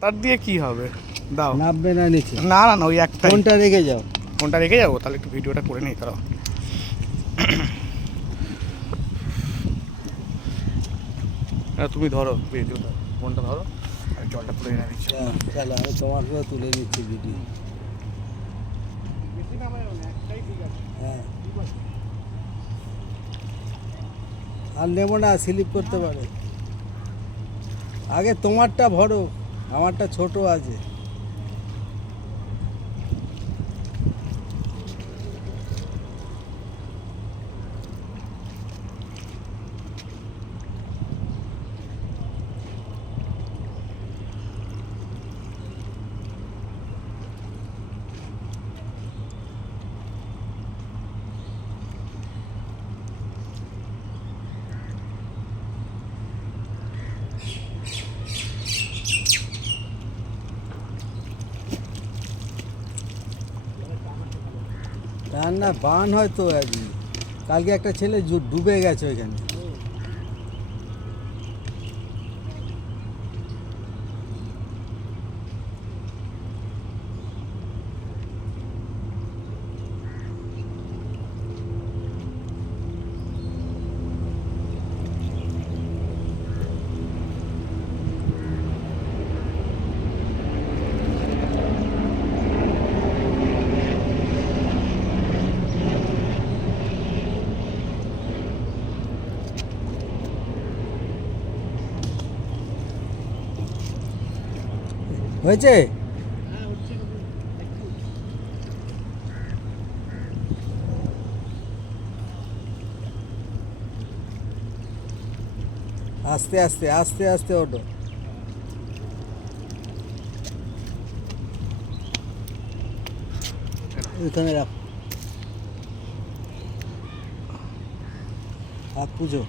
তার দিয়ে কি হবে? দাও। নামবে না নিচে। না না না, ওই একটা ফোনটা রেখে যাও। ফোনটা রেখে যাবো, তাহলে একটু ভিডিওটা করে নিই তারা। তুমি ধরো ভিডিওটা, ফোনটা ধরো, আর জলটা পুরো এনে দিচ্ছি। চলো আমি তোমাকেও তুলে নিচ্ছি ভিডিও। হ্যাঁ আর নেবো না, স্লিপ করতে পারে। আগে তোমারটা ভরো, আমারটা ছোট আছে। টান না বান হয়তো আজকে, কালকে একটা ছেলে ডুবে গেছে ওইখানে। হয়েছে? আস্তে আস্তে আস্তে আস্তে ওঠো। ওইখানে রাখো, হাত পুজো।